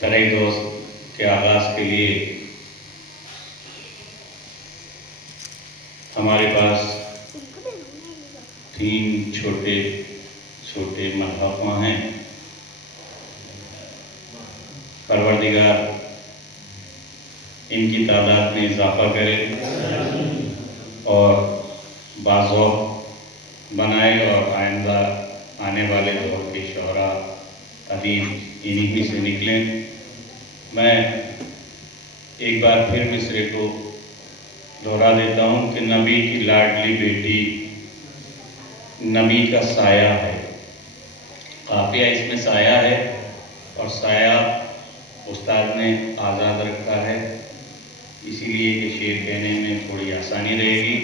तरह दोस्त के आगाज़ के लिए हमारे पास 3 छोटे छोटे मरहबा हैं। परवरदिगार इनकी तादाद में इजाफा करे और बाज़ौक़ बनाए और आइंदा आने वाले दौर के शोहरा अदीब इन्हीं में से निकलें। मैं एक बार फिर मिसरे को दोहरा देता हूँ कि नबी की लाडली बेटी नबी का साया है। काफिया इसमें साया है और साया उस्ताद ने आज़ाद रखा है, इसीलिए कि शेर कहने में थोड़ी आसानी रहेगी।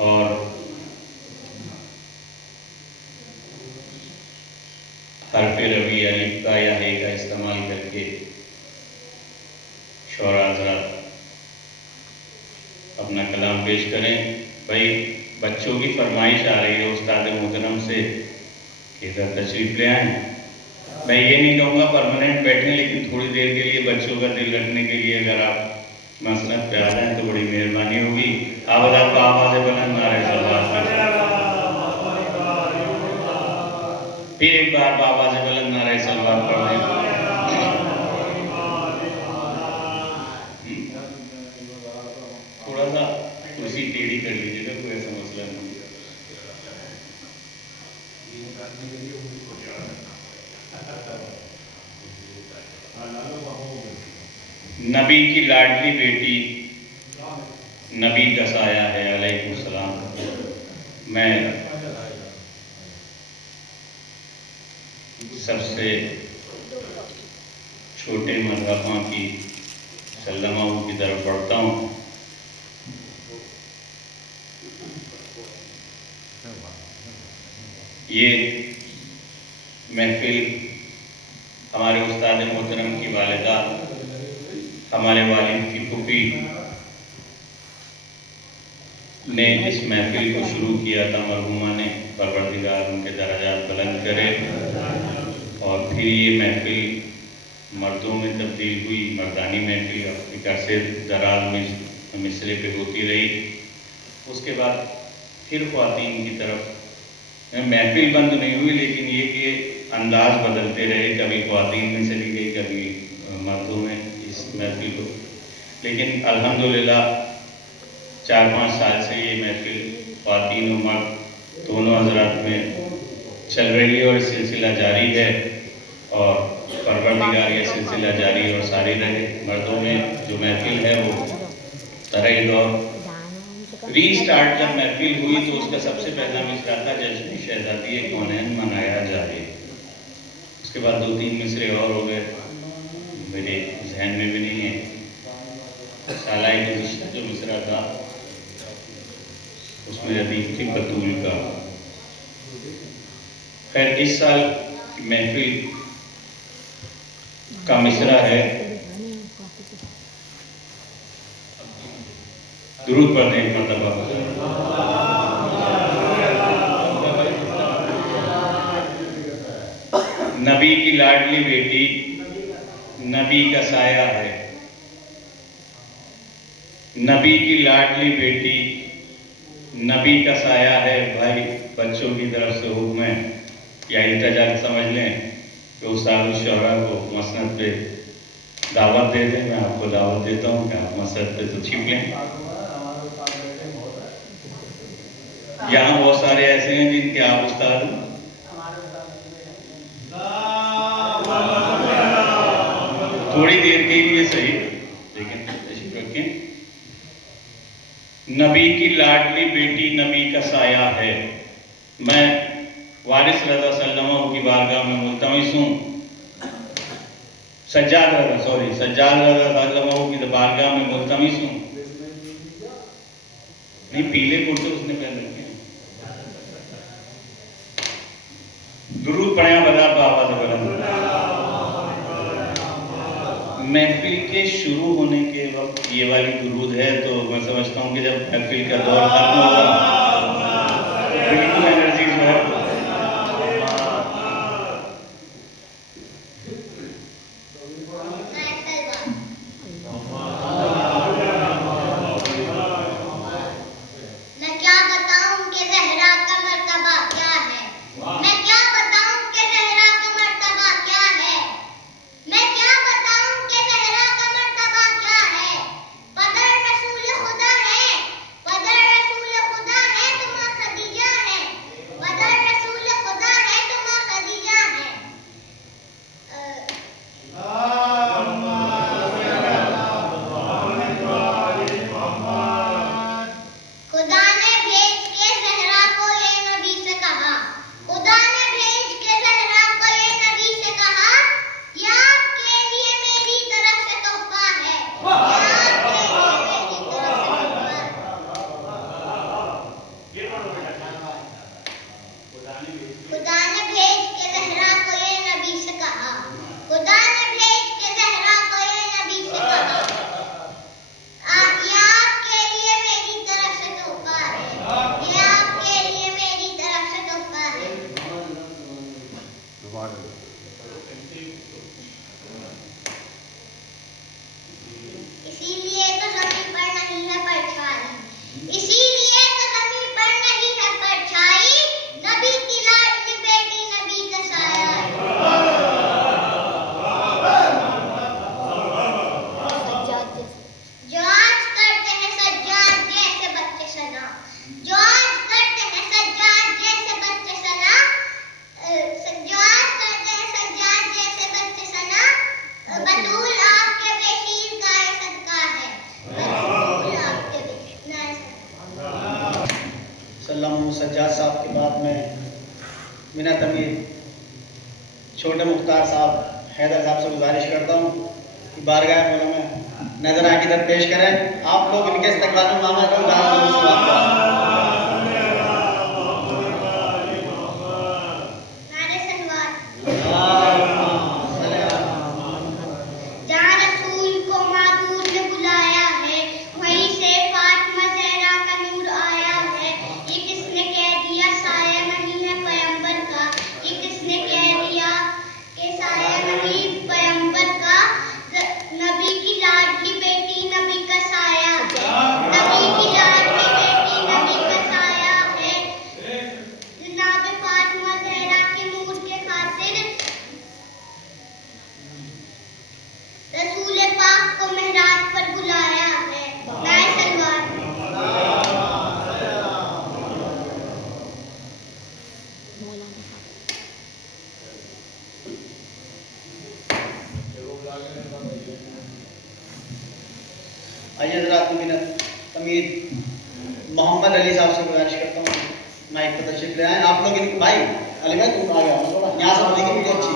और हरफ़े रबी अलिफ का या हे का इस्तेमाल करके शोहरा हज़रात अपना कलाम पेश करें। भाई बच्चों की फरमाइश आ रही है उस्ताद मोहतरम से कि इधर तशरीफ़ ले आएँ। मैं ये नहीं कहूँगा परमानेंट बैठें, लेकिन थोड़ी देर के लिए बच्चों का दिल रखने के लिए अगर आप मसनद पे आ जाएँ तो बड़ी मेहरबानी होगी। आवाज़ आपका आवाज़ बुलंद नारे सलवात। फिर एक बार आवाज़ बुलंद नारे सलवात पढ़ दें। थोड़ा सा कुर्सी टेढ़ी कर लीजिएगा, कोई ऐसा मसला नहीं। नबी की लाडली बेटी नबी का साया है अलैहिस्सलाम। मैं सबसे छोटे मज़हबों की सल्लमाओं की तरफ बढ़ता हूँ। ये महफिल हमारे उस्ताद मोहतरम की वालिदा, हमारे वालिद की फूफी ने इस महफिल को शुरू किया था। मरहुमा ने, परवरदिगार उनके दर्जात बुलंद करे। और फिर ये महफिल मर्दों में तब्दील हुई, मर्दानी महफिल एक अरसे दराज में मिसरे पे होती रही। उसके बाद फिर ख्वातीन की तरफ महफिल बंद नहीं हुई, लेकिन ये कि अंदाज बदलते रहे, कभी ख्वातीन में चली गई, कभी मर्दों में इस महफिल को। लेकिन अल्हम्दुलिल्लाह 4-5 साल से ये महफिल ख्वातीन और मर्द दोनों हज़रात में चल रही है और सिलसिला जारी है। और परवरदिगार ये सिलसिला जारी और सारी रहे। मर्दों में जो महफिल है वो तरह दौर रीस्टार्ट जब महफिल हुई तो उसका सबसे पहला मिसरा था जश्न शहजादी कौनैन मनाया जाए। उसके बाद 2-3 मिसरे और हो गए, मेरे जहन में भी नहीं है। सालाए गुज़िश्ता जो मिसरा था उसमें अदीब थी बतूल का। खैर इस साल महफिल का मिसरा है, दुरूद पढ़ने एक मरतबा। नबी की लाडली बेटी नबी का साया है। नबी की लाडली बेटी नबी का साया है। भाई बच्चों की तरफ से हुक्म है या इल्तिजा समझ लें कि उस्ताद शोहरा को मसनद पे दावत दे दें। मैं आपको दावत देता हूँ कि आप मसनद पे तो छिप लें। यहाँ बहुत सारे ऐसे हैं जिनके आप उस्ताद थोड़ी देर के लिए सही, लेकिन तशरीफ रखें। नबी की लाडली बेटी नबी का साया है। मैं वारिस रज़ा सल्लल्लाहु की बारगाह में मुल्तमिस हूँ, सज्जाद रज़ा सल्लल्लाहु की बारगाह में मुल्तमिस हूँ। नहीं, पीले कुर्ते उसने पहन रखे हैं। दुरूद पढ़े बता आवाज़ बुलंद। महफिल के शुरू होने के वक्त ये वाली दुरूद है, तो मैं समझता हूँ कि जब महफिल का दौर खत्म होगा बिल्कुल एनर्जी जो है मैं क्या बताऊं कि ज़हरा का मर्तबा क्या है। मैं क्या बताऊं कि ज़हरा का मर्तबा क्या है। मैं क्या बताऊं कि ज़हरा का मर्तबा क्या है। पदर रसूल खुदा है, पदर रसूल खुदा है तो माँ खदीजा है। पदर रसूल खुदा है तो माँ खदीजा है। खुदा ने भेज के ज़हरा को ये नबी से कहा। खुदा ने भेज के ज़हरा को ये नबी से कहा, ये आपके लिए मेरी तरफ से तोहफा है। ये आपके लिए मेरी तरफ से तोहफा है। खुदा ने भेज के ज़हरा को ये नबी से कहा। खुदा ने भेज के ज़हरा को ये नबी से कहा, ये आपके लिए मेरी तरफ से तोहफा है। ये आपके लिए मेरी तरफ से तोहफा है। इसीलिए तो ज़मीन पर नहीं है परछाई, इसीलिए तो ज़मीन पर नहीं है परछाई, नबी की लाडली बेटी नबी का साया है। जो आज करते हैं सज्जाद जैसे बच्चे सना, जो आज करते हैं सज्जाद जैसे बच्चे सना, जो आज करते हैं सज्जाद जैसे बच्चे सना, बतूल आपके बेशीर का ये सदका है। बतूल आपके बेशीर का ये सदका। सल्लम सज्जाद साहब के बाद में मिन्नत अमीर छोटे मुख्तार साहब हैदर साहब से गुजारिश करता हूँ कि बारगाह मौला में नजर आके दर पेश करें। आप लोग इनके इस्तकबाल में मामा को नारे सलवात। जहाँ रसूल को माबूद ने बुलाया है, वहीं से फातिमा ज़हरा का नूर आया है। ये किसने कह दिया साया नहीं है पैगंबर का। ये किसने कह दिया कि साया नहीं पैगंबर का। नबी की लाडली बेटी नबी का साया है। नबी की लाडली बेटी नबी का साया है। जनाब फातिमा ज़हरा के नूर के खातिर रसूल पाक को मेहराज पर बुलाया है। नारे सलवात। आइए हज़रात मिन्नत अमीर मोहम्मद अली साहब से गुजारिश करता हूँ माइक पर तशरीफ ले आए। आप लोग इन भाई अली भाई तुम आ गया थोड़ा यहाँ से बोलेंगे वीडियो अच्छी।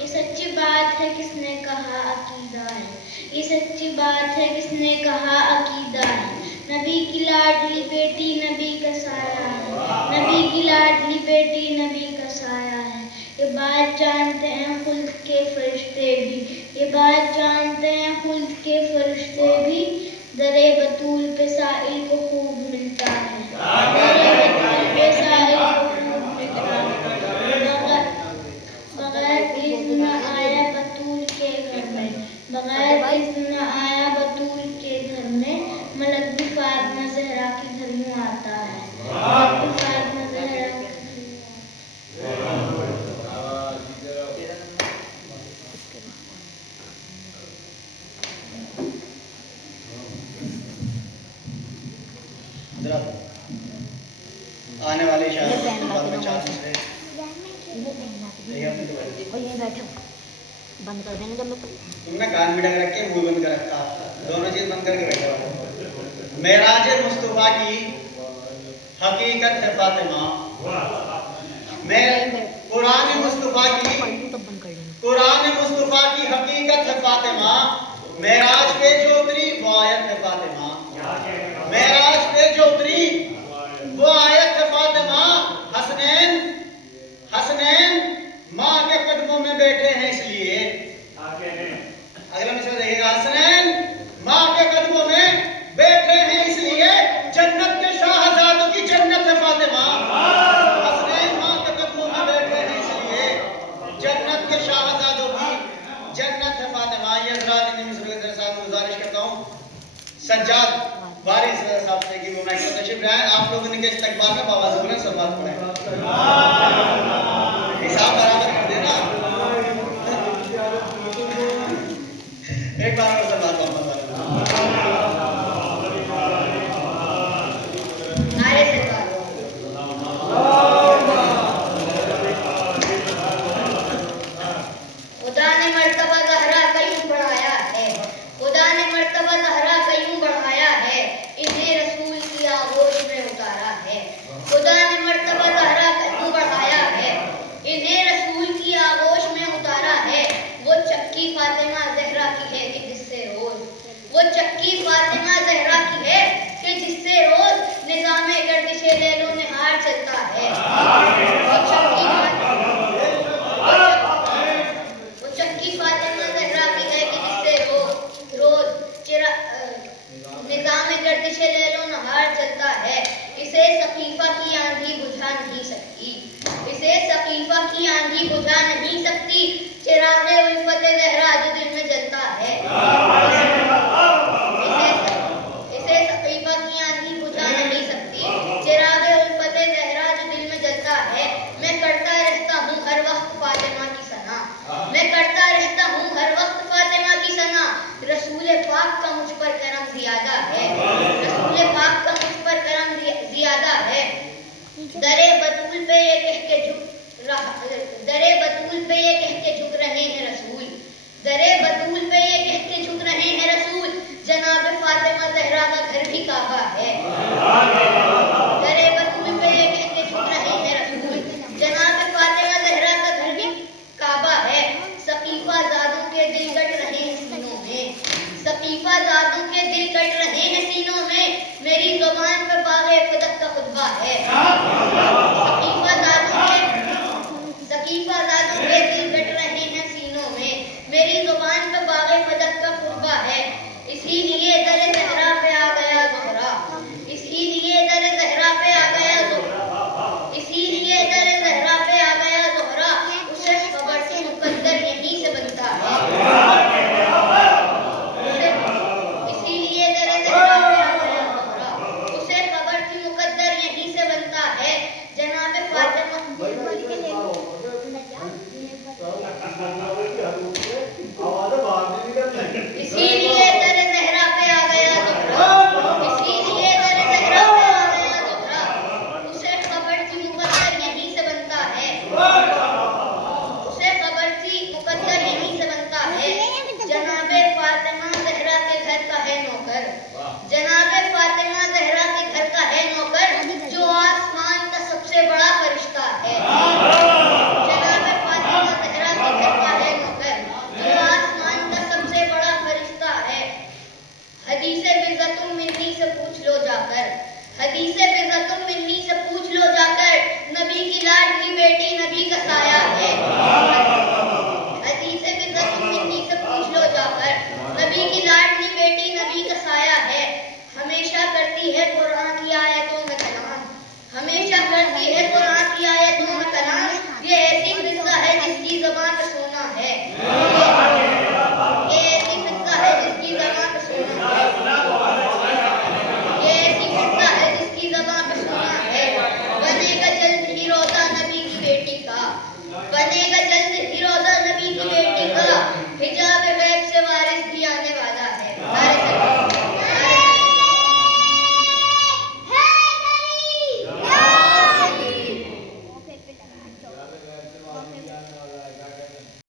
ये सच्ची बात है किसने कहा अकीदा है। ये सच्ची बात है किसने कहा अकीदा है। नबी की लाडली बेटी नबी का साया है। नबी की लाडली बेटी नबी का साया है। ये बात जानते हैं खुल्द के फरिश्ते भी। ये बात जानते हैं खुल्द के फरिश्ते भी। दरे बतूल पे साइल को खूब मिलता है। दरे बतूल पे साइल को खूब मिलता है। बगैर इज़्न आया बतूल के घर में, बगैर इज़्न आया बतूल के घर में, मलक भी फातिमा ज़हरा के घर में आता है। मलक भी फातिमा ज़हरा के आने वाले शायद बंद कर देंगे जब लोग। तुमने कान भी ढक रखे मुंह बंद कर रखा, दोनों चीज बंद करके बैठे हो। मेराज मुस्तफा की हकीकत है फातिमा। मैं कुरान मुस्तफा की हकीकत है फातिमा। मेराज पे जो उतरी वो आयत है फातिमा। मेराज पे जो उतरी वो आयत है फातिमा। सज्जाद वारिस साहब से कि वो माइक तशरीफ लाए। आप लोग इनके इस्तकबाल में बाबा से बुलंद सलवात पढ़ें। हिसाब बराबर कर देना। एक बार और सलवात मोहम्मद नारे से खुदा ने मर्तबा ज़हरा का यूं बढ़ाया है, खुदा ने मर्तबा ज़हरा का यूं बढ़ाया है, इन्हें रसूल की आगोश में उतारा है। खुदा ने मर्तबा ज़हरा का यूं बढ़ाया है, इन्हें रसूल की आगोश में उतारा है। वो चक्की फातिमा ज़हरा की है कि जिससे रोज, वो चक्की फातिमा ज़हरा की है कि जिससे रोज निज़ामे गर्दिशे लैलो निहार चलता है। वो चक्की फातिमा ज़हरा की है कि जिससे रोज निज़ामे गर्दिशे लैलो निहार चलता है। इसे सकीफा की आंधी बुझा नहीं सकती, इसे सकीफा की आंधी बुझा नहीं सकती। चिरागे उल्फत ज़हरा जो दिल में जलता है, इसे सकीफा की आंधी बुझा नहीं सकती। चिरागे उल्फत ज़हरा जो दिल में जलता है। मैं करता रहता हूँ हर वक्त फातिमा की सना, मैं करता रहता हूँ हर वक्त फातिमा की सना। रसूल पाक का मुझ पर करम ज़्यादा है, रसूल पाक का मुझ पर करम ज़्यादा है। दरे बतूल पे ये कह के झुक रहा, दरे बतूल पे ये कह के झुक रहे हैं रसूल, दरे बतूल पे ये कह के झुक रहे हैं रसूल। जनाब फातिमा ज़हरा का घर भी काबा है, दरे बतूल पे ये कह के झुक रहे हैं रसूल। जनाब फातिमा ज़हरा का घर भी काबा है। सकीफा ज़ादों के दिल कट रहे हैं सीनों में, सकीफा ज़ादों के दिल कट रहे हैं सीनों में। मेरी ज़ुबान पर बाग़े फ़दक का खुतबा है,